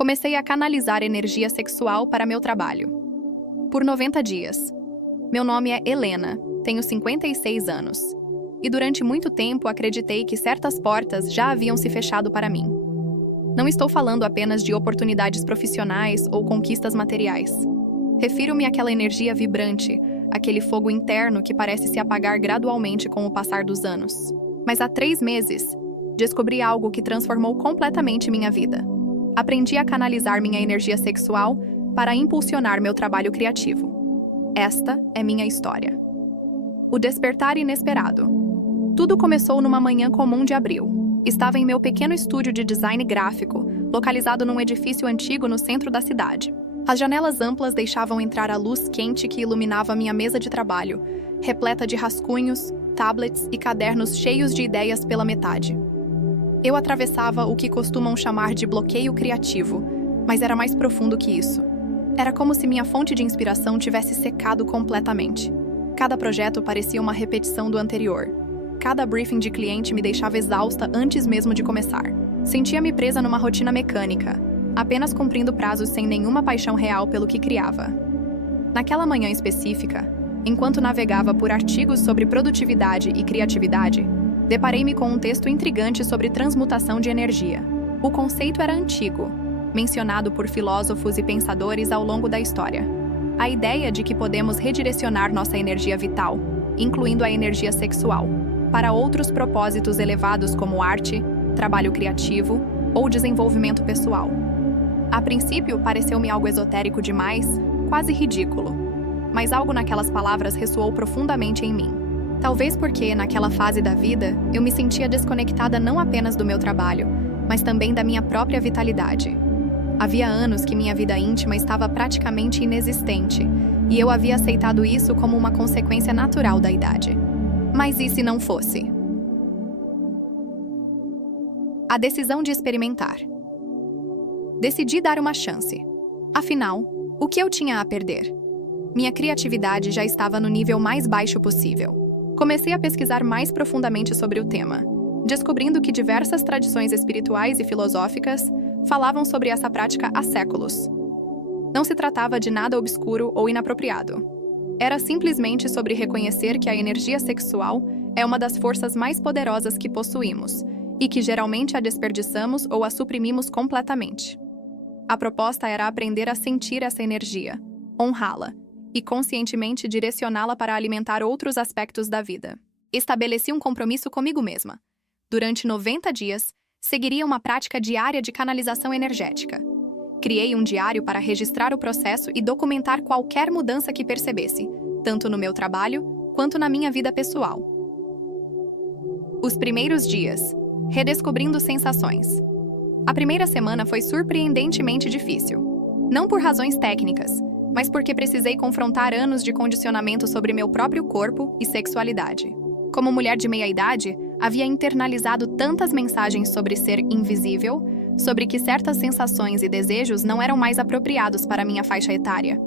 Comecei a canalizar energia sexual para meu trabalho. Por 90 dias. Meu nome é Helena, tenho 56 anos. E durante muito tempo acreditei que certas portas já haviam se fechado para mim. Não estou falando apenas de oportunidades profissionais ou conquistas materiais. Refiro-me àquela energia vibrante, aquele fogo interno que parece se apagar gradualmente com o passar dos anos. Mas há 3 meses, descobri algo que transformou completamente minha vida. Aprendi a canalizar minha energia sexual para impulsionar meu trabalho criativo. Esta é minha história. O despertar inesperado. Tudo começou numa manhã comum de abril. Estava em meu pequeno estúdio de design gráfico, localizado num edifício antigo no centro da cidade. As janelas amplas deixavam entrar a luz quente que iluminava minha mesa de trabalho, repleta de rascunhos, tablets e cadernos cheios de ideias pela metade. Eu atravessava o que costumam chamar de bloqueio criativo, mas era mais profundo que isso. Era como se minha fonte de inspiração tivesse secado completamente. Cada projeto parecia uma repetição do anterior. Cada briefing de cliente me deixava exausta antes mesmo de começar. Sentia-me presa numa rotina mecânica, apenas cumprindo prazos sem nenhuma paixão real pelo que criava. Naquela manhã específica, enquanto navegava por artigos sobre produtividade e criatividade, deparei-me com um texto intrigante sobre transmutação de energia. O conceito era antigo, mencionado por filósofos e pensadores ao longo da história. A ideia de que podemos redirecionar nossa energia vital, incluindo a energia sexual, para outros propósitos elevados como arte, trabalho criativo ou desenvolvimento pessoal. A princípio, pareceu-me algo esotérico demais, quase ridículo. Mas algo naquelas palavras ressoou profundamente em mim. Talvez porque, naquela fase da vida, eu me sentia desconectada não apenas do meu trabalho, mas também da minha própria vitalidade. Havia anos que minha vida íntima estava praticamente inexistente, e eu havia aceitado isso como uma consequência natural da idade. Mas e se não fosse? A decisão de experimentar. Decidi dar uma chance. Afinal, o que eu tinha a perder? Minha criatividade já estava no nível mais baixo possível. Comecei a pesquisar mais profundamente sobre o tema, descobrindo que diversas tradições espirituais e filosóficas falavam sobre essa prática há séculos. Não se tratava de nada obscuro ou inapropriado. Era simplesmente sobre reconhecer que a energia sexual é uma das forças mais poderosas que possuímos e que geralmente a desperdiçamos ou a suprimimos completamente. A proposta era aprender a sentir essa energia, honrá-la e conscientemente direcioná-la para alimentar outros aspectos da vida. Estabeleci um compromisso comigo mesma. Durante 90 dias, seguiria uma prática diária de canalização energética. Criei um diário para registrar o processo e documentar qualquer mudança que percebesse, tanto no meu trabalho quanto na minha vida pessoal. Os primeiros dias. Redescobrindo sensações. A primeira semana foi surpreendentemente difícil. Não por razões técnicas, mas porque precisei confrontar anos de condicionamento sobre meu próprio corpo e sexualidade. Como mulher de meia-idade, havia internalizado tantas mensagens sobre ser invisível, sobre que certas sensações e desejos não eram mais apropriados para minha faixa etária.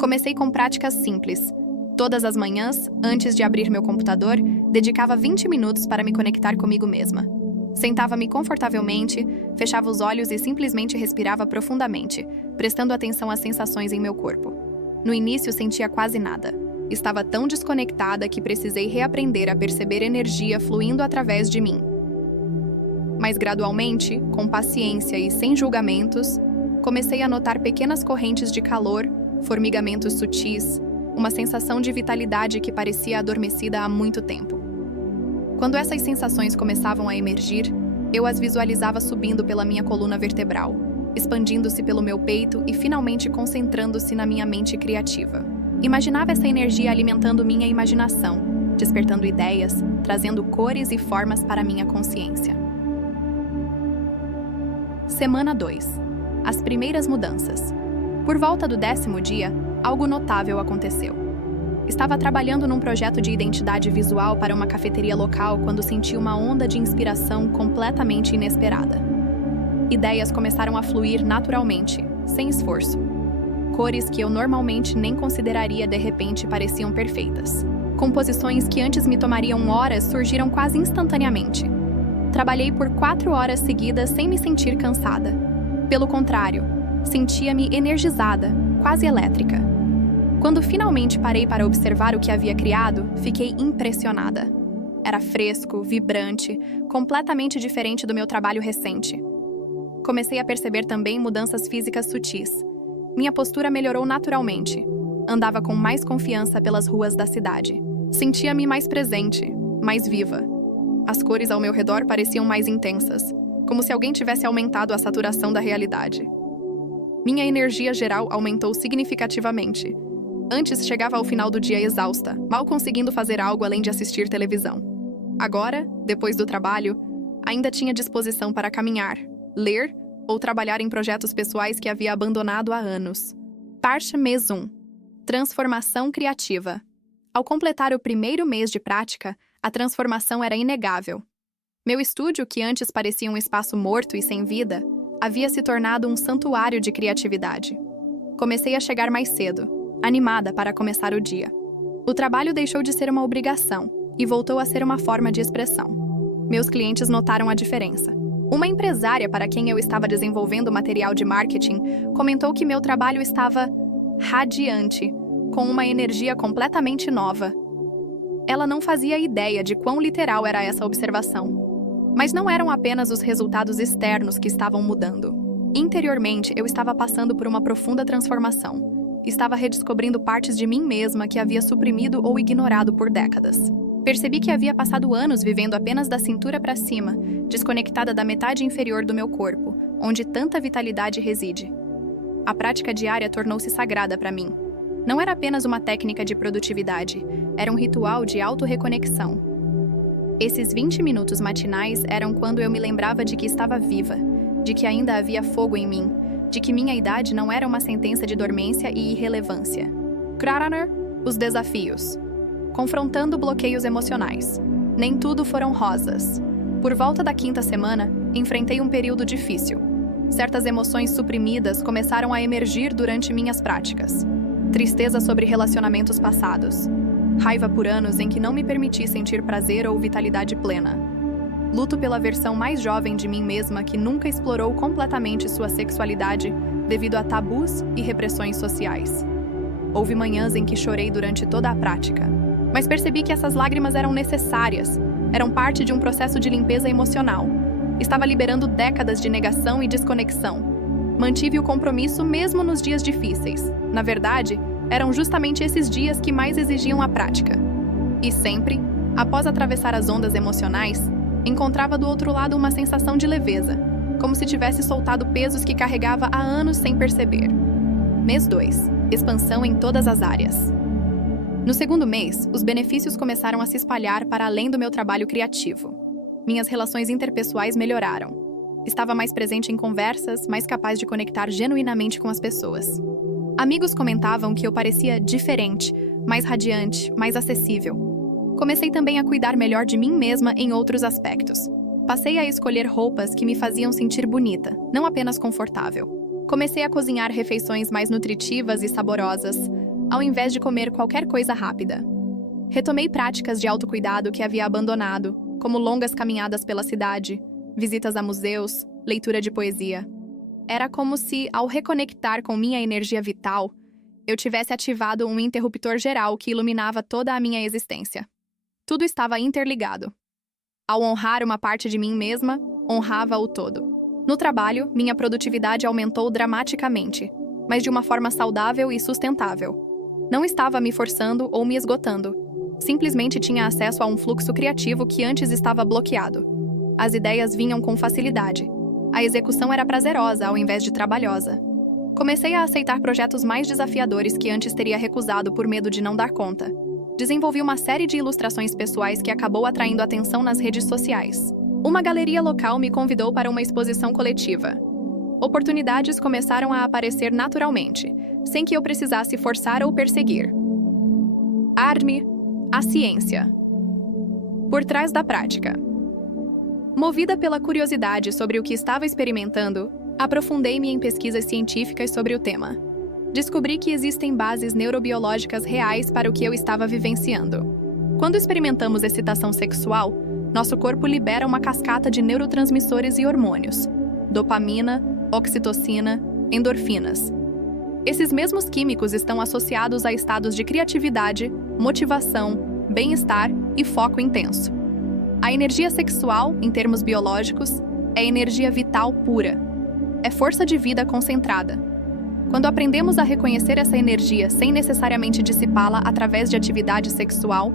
Comecei com práticas simples. Todas as manhãs, antes de abrir meu computador, dedicava 20 minutos para me conectar comigo mesma. Sentava-me confortavelmente, fechava os olhos e simplesmente respirava profundamente, prestando atenção às sensações em meu corpo. No início sentia quase nada. Estava tão desconectada que precisei reaprender a perceber energia fluindo através de mim. Mas gradualmente, com paciência e sem julgamentos, comecei a notar pequenas correntes de calor, formigamentos sutis, uma sensação de vitalidade que parecia adormecida há muito tempo. Quando essas sensações começavam a emergir, eu as visualizava subindo pela minha coluna vertebral, expandindo-se pelo meu peito e finalmente concentrando-se na minha mente criativa. Imaginava essa energia alimentando minha imaginação, despertando ideias, trazendo cores e formas para minha consciência. Semana 2. As primeiras mudanças. Por volta do 10º dia, algo notável aconteceu. Estava trabalhando num projeto de identidade visual para uma cafeteria local quando senti uma onda de inspiração completamente inesperada. Ideias começaram a fluir naturalmente, sem esforço. Cores que eu normalmente nem consideraria de repente pareciam perfeitas. Composições que antes me tomariam horas surgiram quase instantaneamente. Trabalhei por 4 horas seguidas sem me sentir cansada. Pelo contrário, sentia-me energizada, quase elétrica. Quando finalmente parei para observar o que havia criado, fiquei impressionada. Era fresco, vibrante, completamente diferente do meu trabalho recente. Comecei a perceber também mudanças físicas sutis. Minha postura melhorou naturalmente. Andava com mais confiança pelas ruas da cidade. Sentia-me mais presente, mais viva. As cores ao meu redor pareciam mais intensas, como se alguém tivesse aumentado a saturação da realidade. Minha energia geral aumentou significativamente. Antes chegava ao final do dia exausta, mal conseguindo fazer algo além de assistir televisão. Agora, depois do trabalho, ainda tinha disposição para caminhar, ler ou trabalhar em projetos pessoais que havia abandonado há anos. Parte mês 1. Transformação criativa. Ao completar o primeiro mês de prática, a transformação era inegável. Meu estúdio, que antes parecia um espaço morto e sem vida, havia se tornado um santuário de criatividade. Comecei a chegar mais cedo, animada para começar o dia. O trabalho deixou de ser uma obrigação e voltou a ser uma forma de expressão. Meus clientes notaram a diferença. Uma empresária para quem eu estava desenvolvendo material de marketing comentou que meu trabalho estava radiante, com uma energia completamente nova. Ela não fazia ideia de quão literal era essa observação. Mas não eram apenas os resultados externos que estavam mudando. Interiormente, eu estava passando por uma profunda transformação. Estava redescobrindo partes de mim mesma que havia suprimido ou ignorado por décadas. Percebi que havia passado anos vivendo apenas da cintura para cima, desconectada da metade inferior do meu corpo, onde tanta vitalidade reside. A prática diária tornou-se sagrada para mim. Não era apenas uma técnica de produtividade, era um ritual de autorreconexão. Esses 20 minutos matinais eram quando eu me lembrava de que estava viva, de que ainda havia fogo em mim, de que minha idade não era uma sentença de dormência e irrelevância. Kraner, os desafios. Confrontando bloqueios emocionais. Nem tudo foram rosas. Por volta da 5ª semana, enfrentei um período difícil. Certas emoções suprimidas começaram a emergir durante minhas práticas. Tristeza sobre relacionamentos passados. Raiva por anos em que não me permiti sentir prazer ou vitalidade plena. Luto pela versão mais jovem de mim mesma que nunca explorou completamente sua sexualidade devido a tabus e repressões sociais. Houve manhãs em que chorei durante toda a prática. Mas percebi que essas lágrimas eram necessárias, eram parte de um processo de limpeza emocional. Estava liberando décadas de negação e desconexão. Mantive o compromisso mesmo nos dias difíceis. Na verdade, eram justamente esses dias que mais exigiam a prática. E sempre, após atravessar as ondas emocionais, encontrava do outro lado uma sensação de leveza, como se tivesse soltado pesos que carregava há anos sem perceber. Mês 2. Expansão em todas as áreas. No segundo mês, os benefícios começaram a se espalhar para além do meu trabalho criativo. Minhas relações interpessoais melhoraram. Estava mais presente em conversas, mais capaz de conectar genuinamente com as pessoas. Amigos comentavam que eu parecia diferente, mais radiante, mais acessível. Comecei também a cuidar melhor de mim mesma em outros aspectos. Passei a escolher roupas que me faziam sentir bonita, não apenas confortável. Comecei a cozinhar refeições mais nutritivas e saborosas, ao invés de comer qualquer coisa rápida. Retomei práticas de autocuidado que havia abandonado, como longas caminhadas pela cidade, visitas a museus, leitura de poesia. Era como se, ao reconectar com minha energia vital, eu tivesse ativado um interruptor geral que iluminava toda a minha existência. Tudo estava interligado. Ao honrar uma parte de mim mesma, honrava o todo. No trabalho, minha produtividade aumentou dramaticamente, mas de uma forma saudável e sustentável. Não estava me forçando ou me esgotando. Simplesmente tinha acesso a um fluxo criativo que antes estava bloqueado. As ideias vinham com facilidade. A execução era prazerosa ao invés de trabalhosa. Comecei a aceitar projetos mais desafiadores que antes teria recusado por medo de não dar conta. Desenvolvi uma série de ilustrações pessoais que acabou atraindo atenção nas redes sociais. Uma galeria local me convidou para uma exposição coletiva. Oportunidades começaram a aparecer naturalmente, sem que eu precisasse forçar ou perseguir. ARME, a ciência. Por trás da prática. Movida pela curiosidade sobre o que estava experimentando, aprofundei-me em pesquisas científicas sobre o tema. Descobri que existem bases neurobiológicas reais para o que eu estava vivenciando. Quando experimentamos excitação sexual, nosso corpo libera uma cascata de neurotransmissores e hormônios: dopamina, oxitocina, endorfinas. Esses mesmos químicos estão associados a estados de criatividade, motivação, bem-estar e foco intenso. A energia sexual, em termos biológicos, é energia vital pura. É força de vida concentrada. Quando aprendemos a reconhecer essa energia sem necessariamente dissipá-la através de atividade sexual,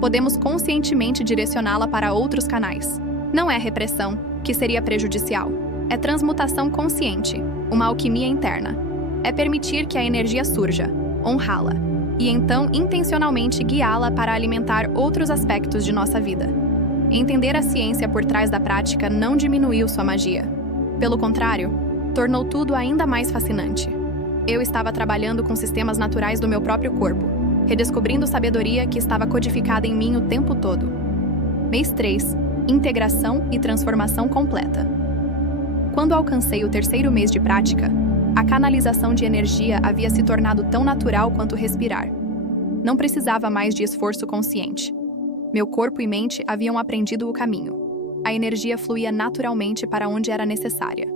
podemos conscientemente direcioná-la para outros canais. Não é repressão, que seria prejudicial. É transmutação consciente, uma alquimia interna. É permitir que a energia surja, honrá-la, e então intencionalmente guiá-la para alimentar outros aspectos de nossa vida. Entender a ciência por trás da prática não diminuiu sua magia. Pelo contrário, tornou tudo ainda mais fascinante. Eu estava trabalhando com sistemas naturais do meu próprio corpo, redescobrindo sabedoria que estava codificada em mim o tempo todo. Mês 3. Integração e transformação completa. Quando alcancei o 3º mês de prática, a canalização de energia havia se tornado tão natural quanto respirar. Não precisava mais de esforço consciente. Meu corpo e mente haviam aprendido o caminho. A energia fluía naturalmente para onde era necessária.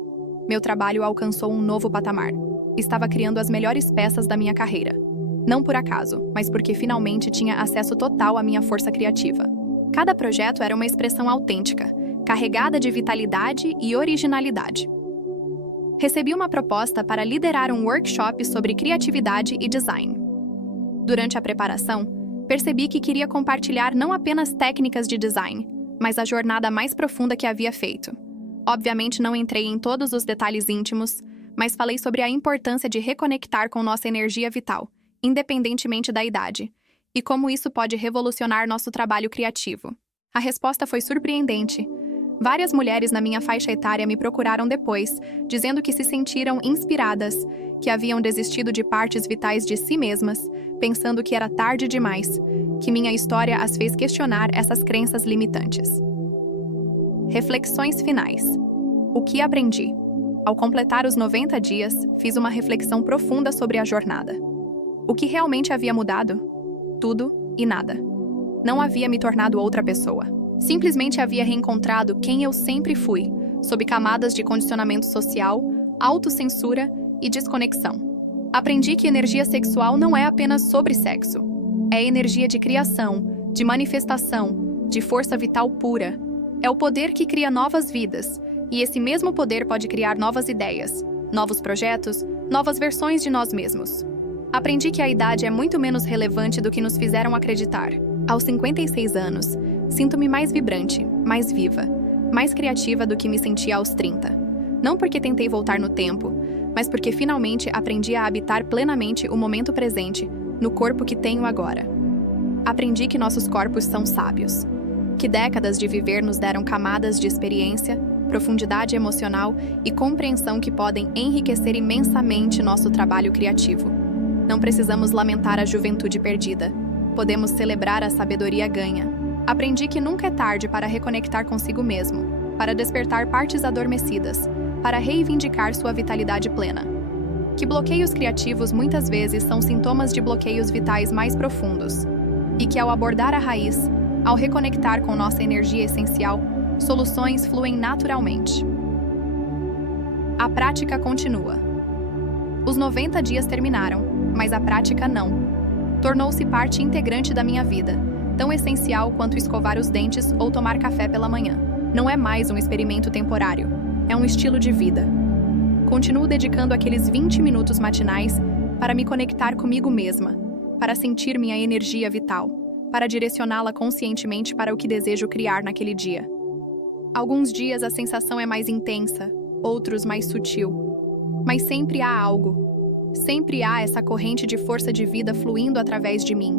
Meu trabalho alcançou um novo patamar. Estava criando as melhores peças da minha carreira. Não por acaso, mas porque finalmente tinha acesso total à minha força criativa. Cada projeto era uma expressão autêntica, carregada de vitalidade e originalidade. Recebi uma proposta para liderar um workshop sobre criatividade e design. Durante a preparação, percebi que queria compartilhar não apenas técnicas de design, mas a jornada mais profunda que havia feito. Obviamente não entrei em todos os detalhes íntimos, mas falei sobre a importância de reconectar com nossa energia vital, independentemente da idade, e como isso pode revolucionar nosso trabalho criativo. A resposta foi surpreendente. Várias mulheres na minha faixa etária me procuraram depois, dizendo que se sentiram inspiradas, que haviam desistido de partes vitais de si mesmas, pensando que era tarde demais, que minha história as fez questionar essas crenças limitantes. Reflexões finais. O que aprendi? Ao completar os 90 dias, fiz uma reflexão profunda sobre a jornada. O que realmente havia mudado? Tudo e nada. Não havia me tornado outra pessoa. Simplesmente havia reencontrado quem eu sempre fui, sob camadas de condicionamento social, autocensura e desconexão. Aprendi que energia sexual não é apenas sobre sexo. É energia de criação, de manifestação, de força vital pura. É o poder que cria novas vidas, e esse mesmo poder pode criar novas ideias, novos projetos, novas versões de nós mesmos. Aprendi que a idade é muito menos relevante do que nos fizeram acreditar. Aos 56 anos, sinto-me mais vibrante, mais viva, mais criativa do que me sentia aos 30. Não porque tentei voltar no tempo, mas porque finalmente aprendi a habitar plenamente o momento presente, no corpo que tenho agora. Aprendi que nossos corpos são sábios, que décadas de viver nos deram camadas de experiência, profundidade emocional e compreensão que podem enriquecer imensamente nosso trabalho criativo. Não precisamos lamentar a juventude perdida. Podemos celebrar a sabedoria ganha. Aprendi que nunca é tarde para reconectar consigo mesmo, para despertar partes adormecidas, para reivindicar sua vitalidade plena. Que bloqueios criativos muitas vezes são sintomas de bloqueios vitais mais profundos, e que ao abordar a raiz, ao reconectar com nossa energia essencial, soluções fluem naturalmente. A prática continua. Os 90 dias terminaram, mas a prática não. Tornou-se parte integrante da minha vida, tão essencial quanto escovar os dentes ou tomar café pela manhã. Não é mais um experimento temporário, é um estilo de vida. Continuo dedicando aqueles 20 minutos matinais para me conectar comigo mesma, para sentir minha energia vital, para direcioná-la conscientemente para o que desejo criar naquele dia. Alguns dias a sensação é mais intensa, outros mais sutil. Mas sempre há algo. Sempre há essa corrente de força de vida fluindo através de mim.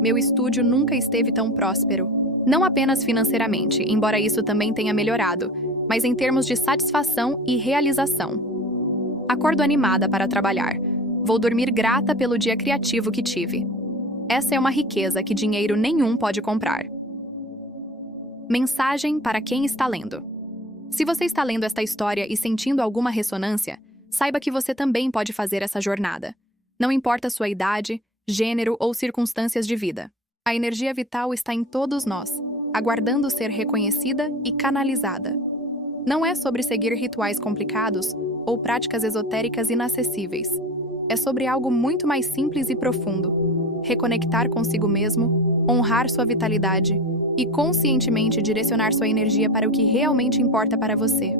Meu estúdio nunca esteve tão próspero. Não apenas financeiramente, embora isso também tenha melhorado, mas em termos de satisfação e realização. Acordo animada para trabalhar. Vou dormir grata pelo dia criativo que tive. Essa é uma riqueza que dinheiro nenhum pode comprar. Mensagem para quem está lendo. Se você está lendo esta história e sentindo alguma ressonância, saiba que você também pode fazer essa jornada. Não importa sua idade, gênero ou circunstâncias de vida. A energia vital está em todos nós, aguardando ser reconhecida e canalizada. Não é sobre seguir rituais complicados ou práticas esotéricas inacessíveis. É sobre algo muito mais simples e profundo. Reconectar consigo mesmo, honrar sua vitalidade e conscientemente direcionar sua energia para o que realmente importa para você.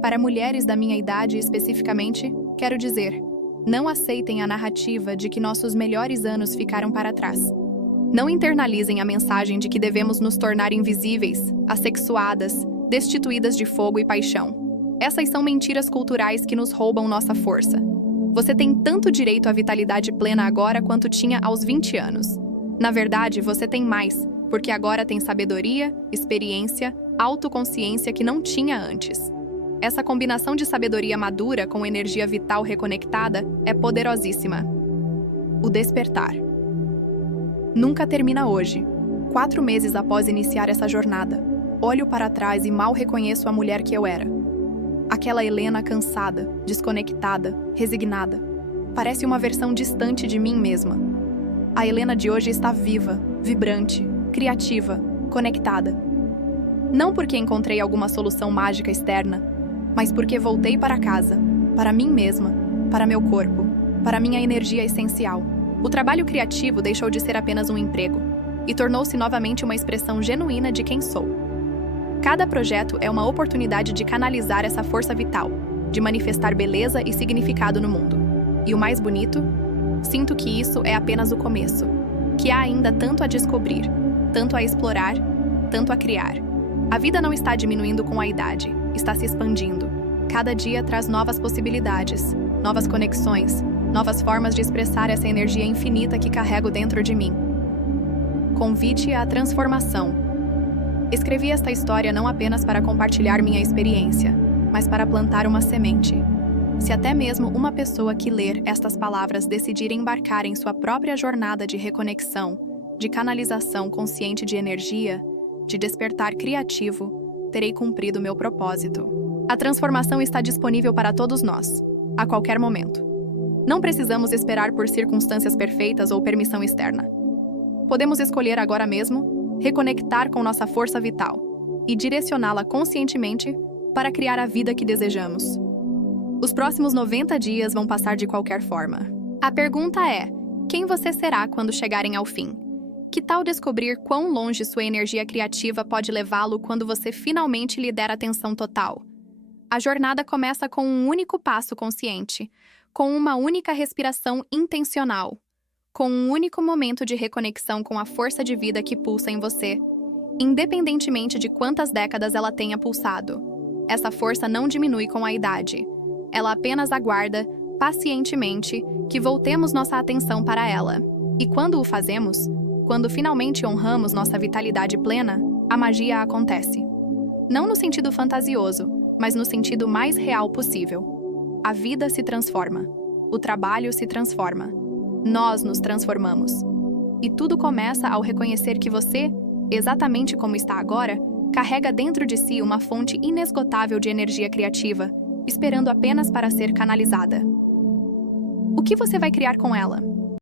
Para mulheres da minha idade especificamente, quero dizer, não aceitem a narrativa de que nossos melhores anos ficaram para trás. Não internalizem a mensagem de que devemos nos tornar invisíveis, assexuadas, destituídas de fogo e paixão. Essas são mentiras culturais que nos roubam nossa força. Você tem tanto direito à vitalidade plena agora quanto tinha aos 20 anos. Na verdade, você tem mais, porque agora tem sabedoria, experiência, autoconsciência que não tinha antes. Essa combinação de sabedoria madura com energia vital reconectada é poderosíssima. O despertar. Nunca termina hoje. 4 meses após iniciar essa jornada, olho para trás e mal reconheço a mulher que eu era. Aquela Helena cansada, desconectada, resignada. Parece uma versão distante de mim mesma. A Helena de hoje está viva, vibrante, criativa, conectada. Não porque encontrei alguma solução mágica externa, mas porque voltei para casa, para mim mesma, para meu corpo, para minha energia essencial. O trabalho criativo deixou de ser apenas um emprego e tornou-se novamente uma expressão genuína de quem sou. Cada projeto é uma oportunidade de canalizar essa força vital, de manifestar beleza e significado no mundo. E o mais bonito? Sinto que isso é apenas o começo, que há ainda tanto a descobrir, tanto a explorar, tanto a criar. A vida não está diminuindo com a idade, está se expandindo. Cada dia traz novas possibilidades, novas conexões, novas formas de expressar essa energia infinita que carrego dentro de mim. Convite à transformação. Escrevi esta história não apenas para compartilhar minha experiência, mas para plantar uma semente. Se até mesmo uma pessoa que ler estas palavras decidir embarcar em sua própria jornada de reconexão, de canalização consciente de energia, de despertar criativo, terei cumprido meu propósito. A transformação está disponível para todos nós, a qualquer momento. Não precisamos esperar por circunstâncias perfeitas ou permissão externa. Podemos escolher agora mesmo reconectar com nossa força vital e direcioná-la conscientemente para criar a vida que desejamos. Os próximos 90 dias vão passar de qualquer forma. A pergunta é: quem você será quando chegarem ao fim? Que tal descobrir quão longe sua energia criativa pode levá-lo quando você finalmente lhe der atenção total? A jornada começa com um único passo consciente, com uma única respiração intencional, com um único momento de reconexão com a força de vida que pulsa em você, independentemente de quantas décadas ela tenha pulsado. Essa força não diminui com a idade. Ela apenas aguarda, pacientemente, que voltemos nossa atenção para ela. E quando o fazemos, quando finalmente honramos nossa vitalidade plena, a magia acontece. Não no sentido fantasioso, mas no sentido mais real possível. A vida se transforma. O trabalho se transforma. Nós nos transformamos. E tudo começa ao reconhecer que você, exatamente como está agora, carrega dentro de si uma fonte inesgotável de energia criativa, esperando apenas para ser canalizada. O que você vai criar com ela?